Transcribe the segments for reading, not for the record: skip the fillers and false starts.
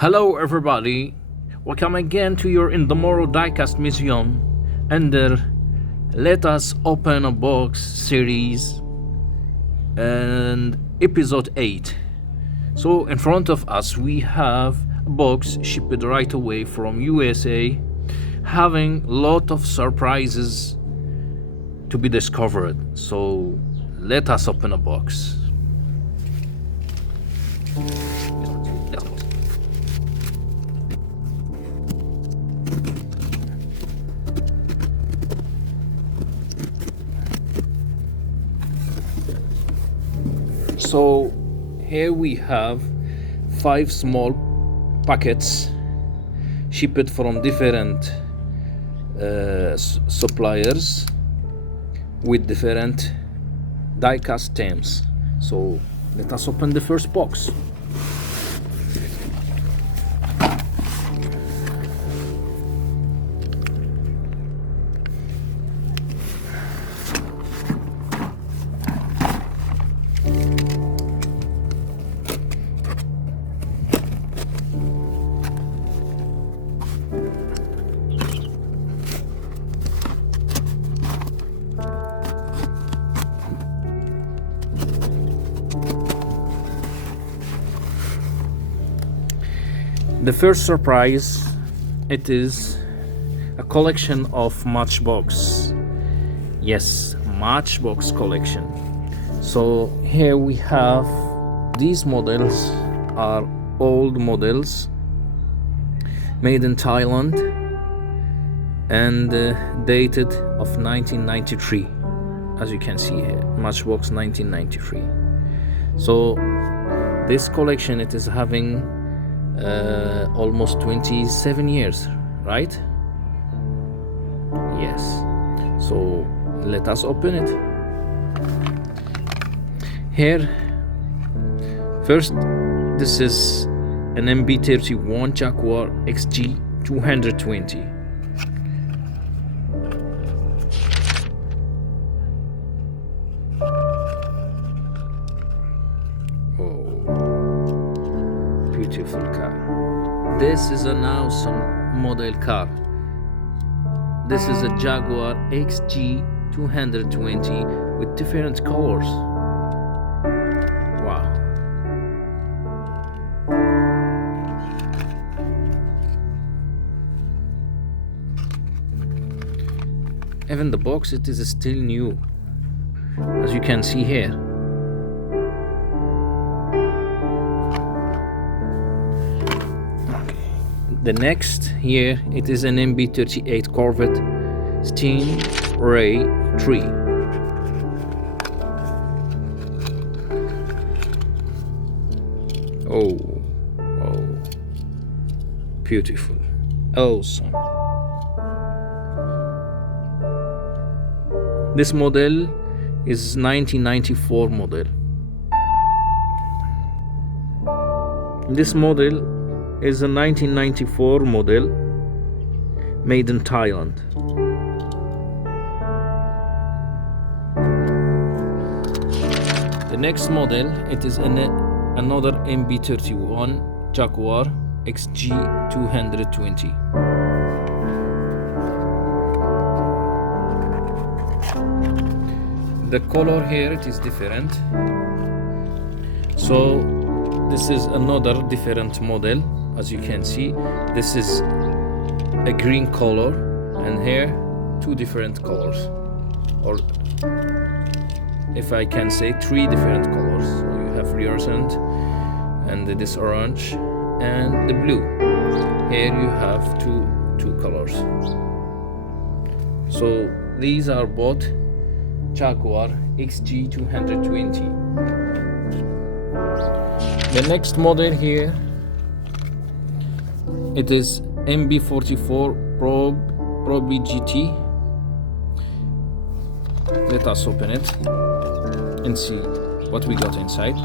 Hello, everybody. Welcome again to your Indomoro Diecast Museum under Let Us Open a Box series and episode 8. So, in front of us, we have a box shipped right away from USA, having a lot of surprises to be discovered. So, let us open a box. So here we have 5 small packets shipped from different suppliers with different die-cast stamps. So let us open the first box. The first surprise, it is a collection of matchbox. Yes, matchbox collection. So here we have these models are old models made in Thailand and dated of 1993. As you can see here, matchbox 1993. So this collection, it is having almost 27 years, right? Yes. So let us open it. Here, first, this is an MB31 Jaguar XG 220. Beautiful car. This is an awesome model car. This is a Jaguar XG 220 with different colors. Wow. Even the box, it is still new, as you can see here. The next here, it is an MB38 Corvette Stingray 3. Oh, beautiful, awesome. This model is 1994 model. This model is a 1994 model made in Thailand. The next model, it is another MB31 Jaguar XG 220. The color here, it is different. So this is another different model. As you can see, this is a green color, and here 2 different colors, or if I can say 3 different colors. So you have fluorescent, and this orange, and the blue. Here you have two colors. So these are both Jaguar XG 220. The next model here, it is MB44 Probe GT. Let us open it and see what we got inside.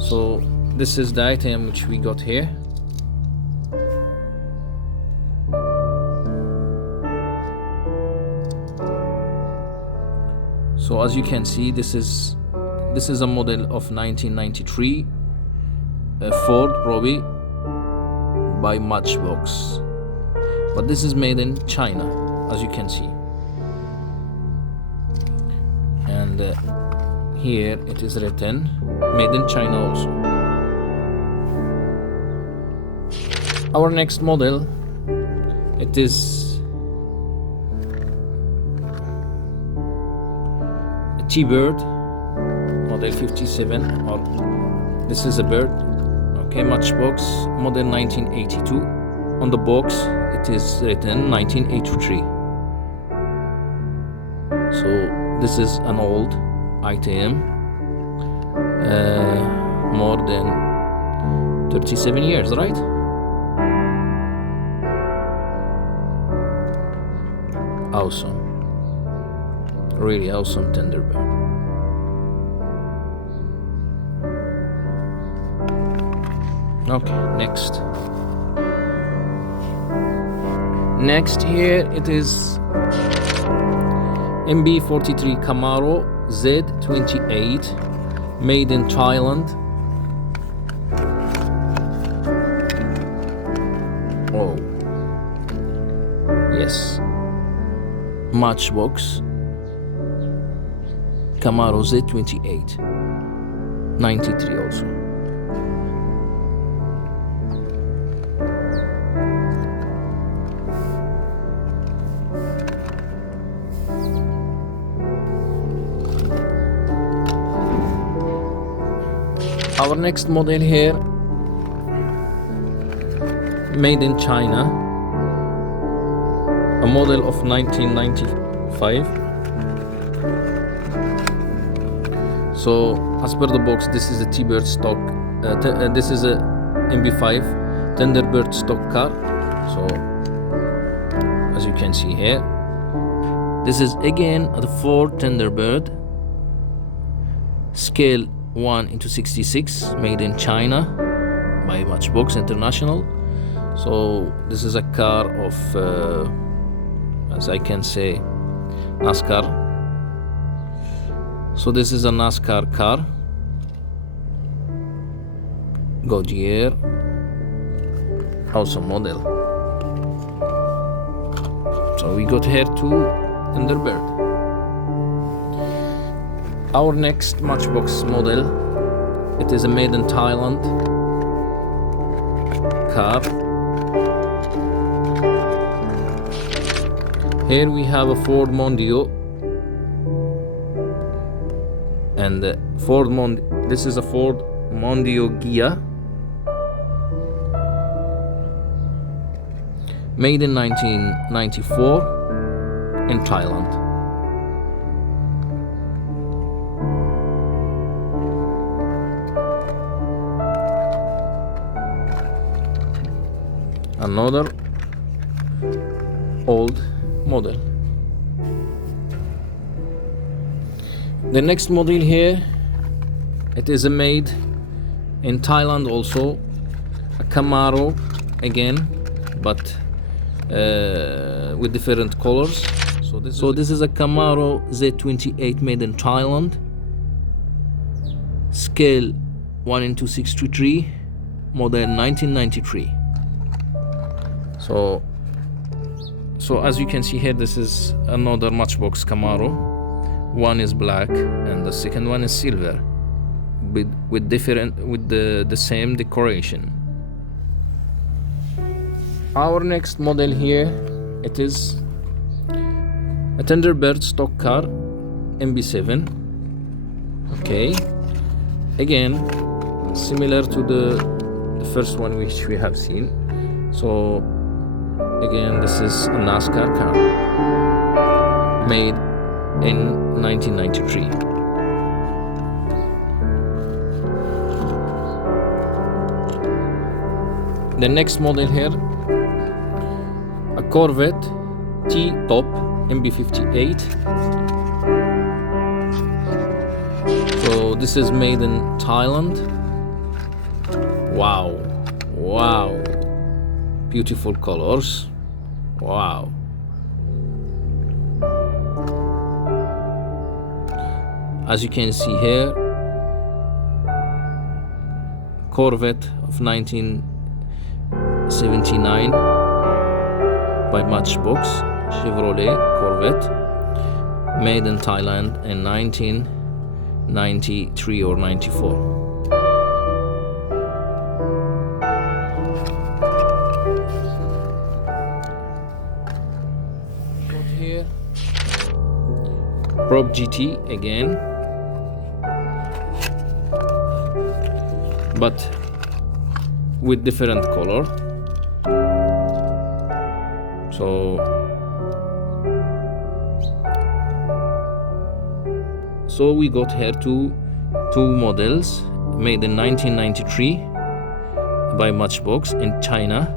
So this is the item which we got here. So as you can see, this is a model of 1993 Ford Probe by Matchbox, but this is made in China, as you can see. And here it is written made in China also. Our next model, it is a T-Bird model 57, or this is a bird, okay, Matchbox model 1982. On the box it is written 1983. So this is an old item, more than 37 years, right? Awesome, really awesome Thunderbird. Okay, next here it is MB43 Camaro Z28, made in Thailand. Oh yes, Matchbox Camaro Z28 93 also. Our next model here, made in China, a model of 1995. So as per the box, this is a T-Bird stock, this is a MB5 Thunderbird stock car. So as you can see here, this is again the Ford Thunderbird, scale 1:66, made in China by Matchbox International. So this is a car of, as I can say, NASCAR. So this is a NASCAR car, Goodyear, awesome model. So we got here two Thunderbird. Our next Matchbox model, it is a made in Thailand car. Here we have a Ford Mondeo, and this is a Ford Mondeo Gia, made in 1994 in Thailand. Another old model. The next model here, it is a made in Thailand also, a Camaro again, but with different colors. So this is a Camaro Z28 made in Thailand, scale 1:623, model 1993. So as you can see here, this is another Matchbox Camaro. One is black and the second one is silver, with the same decoration. Our next model here, it is a Thunderbird stock car, MB7. Okay, again similar to the first one which we have seen. So again, this is a NASCAR car, made in 1993. The next model here, a Corvette T-Top MB58. So this is made in Thailand. Wow, beautiful colors. Wow. As you can see here, Corvette of 79 by Matchbox Chevrolet Corvette, made in Thailand in 1993 or 94. Here, Probe GT again, but with different color. So we got here two models made in 1993 by Matchbox in China,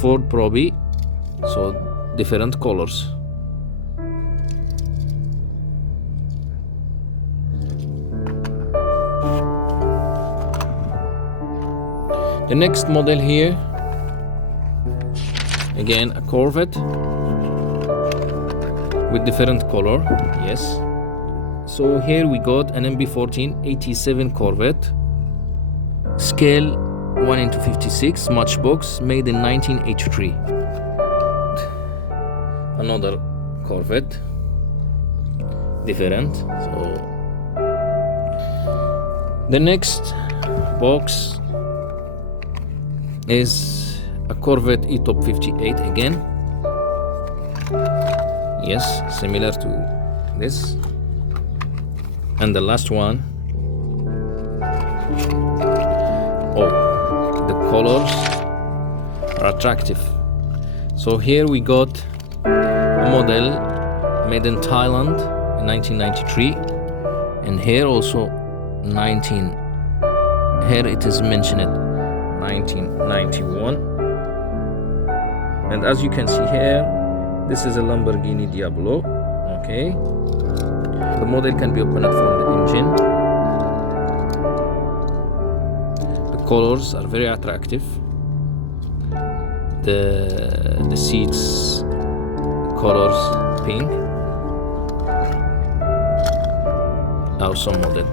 Ford Probe, so different colors. The next model here, again a Corvette with different color, yes. So here we got an MB14 87 Corvette, scale 1:56, Matchbox, made in 1983. Another Corvette, different. So the next box is a Corvette E-Top 58 again. Yes, similar to this. And the last one, oh, the colors are attractive. So here we got a model made in Thailand in 1993, and here also here it is mentioned 1991. And as you can see here, this is a Lamborghini Diablo. Okay, the model can be opened from the engine. The colors are very attractive. The seats colors pink. Awesome model.